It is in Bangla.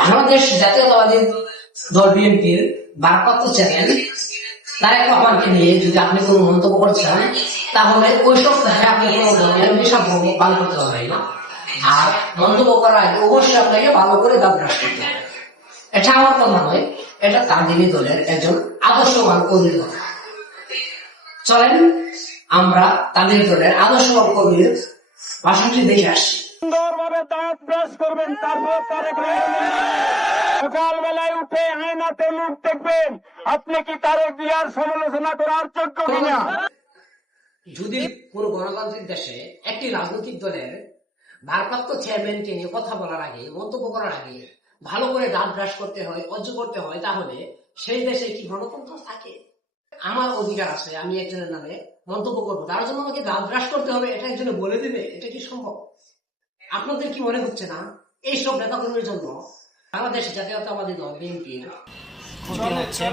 বাংলাদেশ জাতীয়তাবাদী দল বিএনপির ভারপ্রাপ্ত চেয়ারম্যান তারেক রহমানকে নিয়ে যদি আপনি কোনো মন্তব্য করছেন, তাহলে ওই সপ্তাহে আপনি কোনো ধরনের নিঃসম্পর্ক পালন করতে হবে না। আর মন্তব্য করার আগে অবশ্যই আপনাকে ভালো করে দাঁত ব্রাশ করতে হবে। এটা আমার কথা নয়, এটা তাঁদেরই দলের একজন আদর্শবান কর্মীর কথা। চলেন আমরা তাদের দলের আদর্শবান কর্মীর ভাষণটি দেখে আসি। সুন্দরভাবে দাঁত ব্রাশ করবেন, তারপর তারেক রহমান সকালবেলায় উঠে আয়নাতে মুখ দেখবেন, আপনি কি তারেক জিয়ার সমালোচনা করার যোগ্য কিনা। যদি কোন গণতান্ত্রিক দেশে একটি রাজনৈতিক দলের ভারপ্রাপ্ত চেয়ারম্যানকে নিয়ে কথা বলার আগে, মন্তব্য করার আগে ভালো করে দাঁত ব্রাশ করতে হয়, অর্জ করতে হয়, তাহলে সেই দেশে কি গণতন্ত্র থাকে? আমার অধিকার আছে, আমি একজনের নামে মন্তব্য করবো, তার জন্য আমাকে দাঁত ব্রাশ করতে হবে, এটা একজনে বলে দিবে? এটা কি সম্ভব? আপনাদের কি মনে হচ্ছে না এইসব নেতাকর্মীর জন্য বাংলাদেশ জাতীয়তাবাদী দল বিএনপির ক্ষতি হচ্ছে?